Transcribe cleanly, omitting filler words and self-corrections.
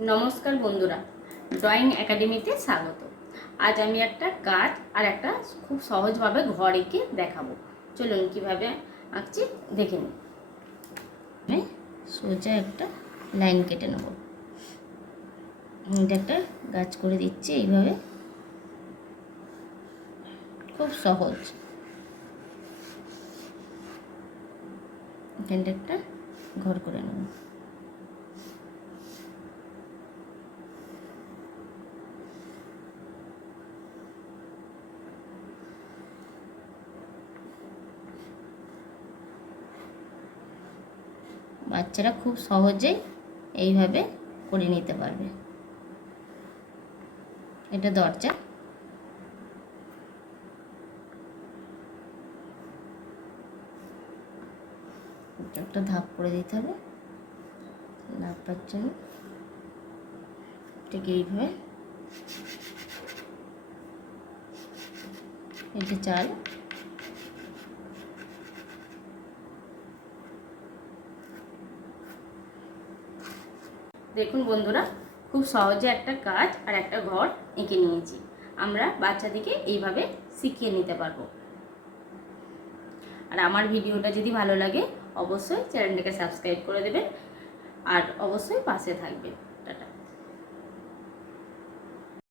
নমস্কার বন্ধুরা, ড্রয়িং একাডেমিতে স্বাগত। আজ আমি একটা গাছ আর একটা খুব সহজভাবে ঘর এঁকে দেখাবো। চলুন কিভাবে আঁকছি দেখে নিই। আমি সোজা একটা লাইন কেটে নেব। এটা একটা গাছ করে দিচ্ছি এইভাবে, খুব সহজ। এখানটা একটা ঘর করে নেব। বাচ্চারা খুব সহজেই এইভাবে করে নিতে পারবে। এটা দরজা। একটা ধাপ করে দিতে হবে নাপার জন্য। ঠিক এইভাবে এটা চাল। দেখুন বন্ধুরা, খুব সহজে একটা কাজ আর একটা ঘর এঁকে নিয়েছি। আমরা বাচ্চাদেরকে এইভাবে শিখিয়ে নিতে পারবো। আর আমার ভিডিওটা যদি ভালো লাগে অবশ্যই চ্যানেলটাকে সাবস্ক্রাইব করে দেবেন আর অবশ্যই পাশে থাকবেন।